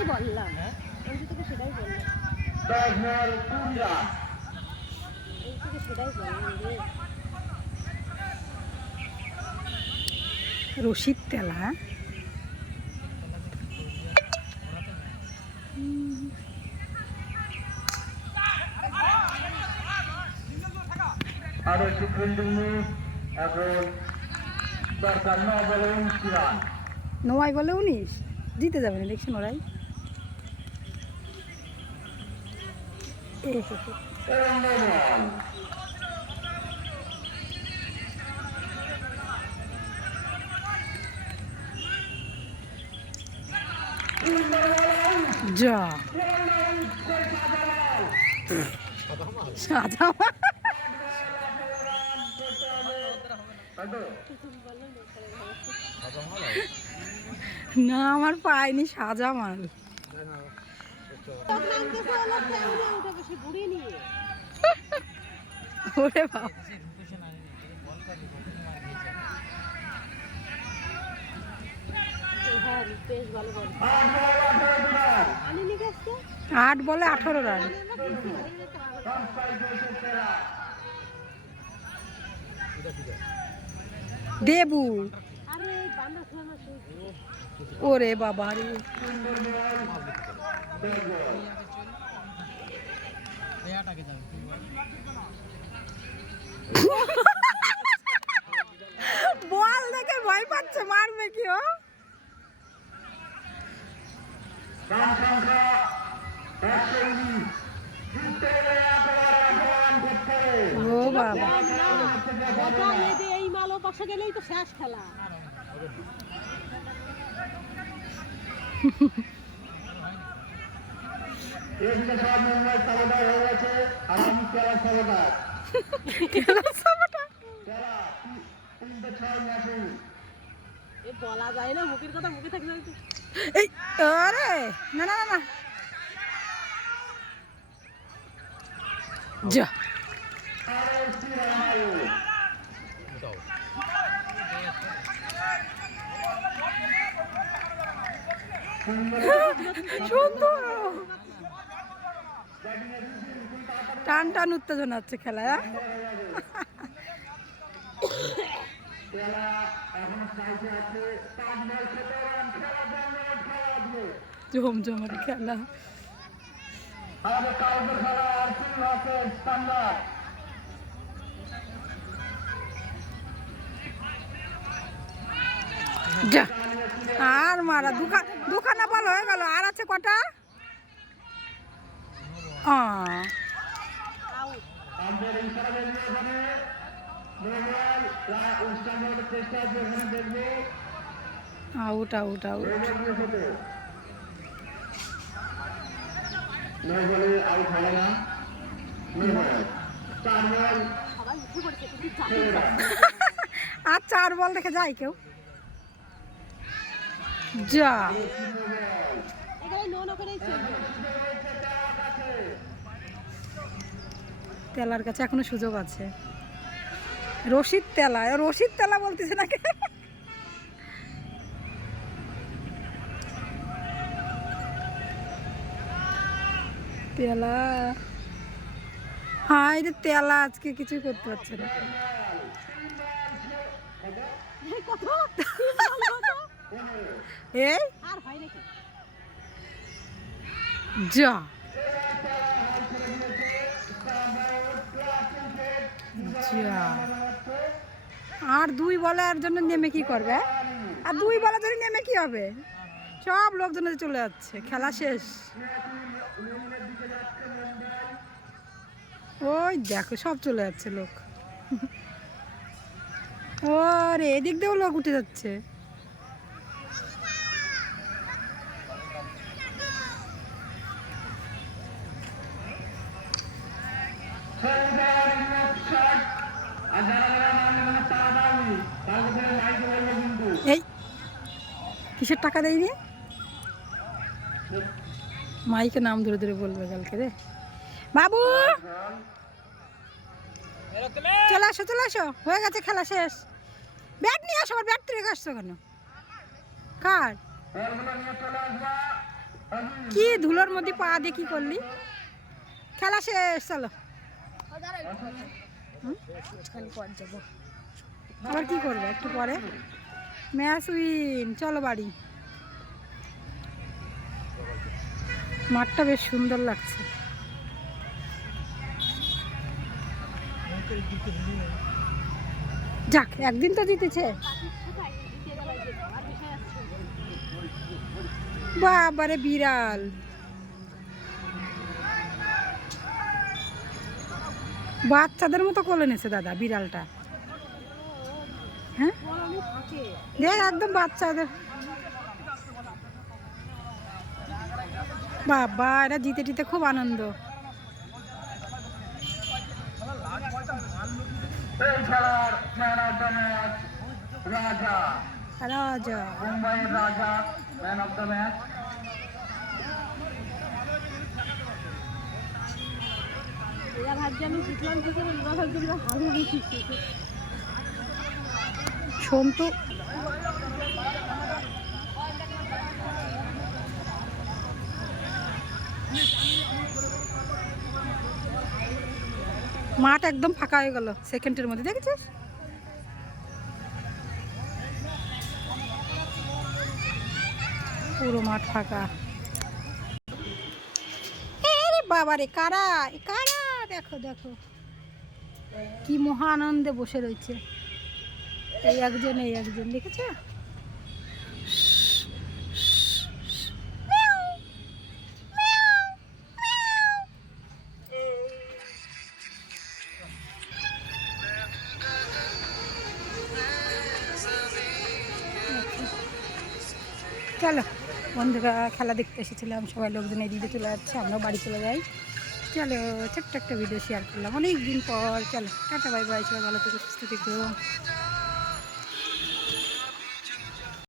সেটাই বললাম, আমি তোকে সেটাই বললাম, এই তোকে সেটাই বললাম রে। রশিদ তেলা, হ্যাঁ আরো একটু ফিল্ডিং এখন দরকার না বলে 19 রান। 9 বলে 19 জিতে যাবে না, দেখছেন ওরাই। যা সাদা না, আমার পায়নি সাজা মাল। ওরে বাবা, আট বলে 18 রান। দেবু, ওরে বাবা রে, বল দেখে ভয় পাচ্ছে, মারবে কি ও? ও বাবা, এই মালও পাশে গেলেই তো শেষ খেলা। বলা যায় না, মুখের কথা মুখে থাকবে। এই আরে না না না, যা সুন্দর, টান টান উত্তেজনা হচ্ছে খেলা। জমজমাট খেলা। যা আর মারা, দুখানা বল হয়ে গেল, আর আছে কটা? Out out out. আর 4 বল দেখে যায় কেউ? যা তেলার কাছে এখনো সুযোগ আছে। রশিদ তেলা, রশিদ তেলা বলতেছে নাকি? তেলা, হ্যাঁ রে তেলা আজকে কিছুই করতে পারছে না। এই যা আর 2 বলের জন্য নেমে কি করবে? আর 2 বলের জন্য নেমে কি হবে? সব লোকজন চলে যাচ্ছে, খেলা শেষ। ওই দেখো সব চলে যাচ্ছে লোক। ওরে এদিক দিয়েও লোক উঠে যাচ্ছে। এই কিসের টাকা দেয়নি? মাইকে নাম ধরে ধরে বলবে কালকে রে। বাবু চলে আসো চলে আসো, হয়ে গেছে খেলা শেষ। ব্যাট নিয়ে আসো, ব্যাট তুলে আসছো কেন? কার কি ধুলোর মধ্যে পা দিয়ে কি করলি? খেলা শেষ, চলো। যাবো আবার কি করবে একটু পরে? ম্যাচ উইন, চলো বাড়ি। মাঠটা বেশ সুন্দর লাগছে। যাক, একদিন তো জিতেছে। বাবারে বিড়াল, বাচ্চাদের মতো কোলে নেছে দাদা বিড়ালটা। হ্যাঁ দেখ, একদম বাচ্চাদের। বাবা, এরা জিতে টিতে খুব আনন্দ। এই খেলার ম্যান অফ দ্য ম্যাচ রাজা, রাজা মুম্বাইয়ের রাজা ম্যান অফ দ্য ম্যাচ। এরা ভাবছে আমি জিতলাম কি করে, এরা ভাবছে আমরা হারিয়ে গেছি। সন্তু মাঠ একদম ফাঁকা হয়ে গেল সেকেন্ডের মধ্যে, দেখেছিস? পুরো মাঠ ফাঁকা। বাবারে, কারা কারা, দেখো দেখো কি মহা আনন্দে বসে রয়েছে। এই একজন, এই একজন, দেখেছো? চলো বন্ধুরা, খেলা দেখতে এসেছিলাম, সবাই লোকজন এদিকে চলে যাচ্ছে, আমরাও বাড়ি চলে যাই। চলো, ছোট্ট একটা ভিডিও শেয়ার করলাম অনেক দিন পর। চলো টাটা, বাই বাই, সবাই ভালো থেকে সুস্থ থেকো।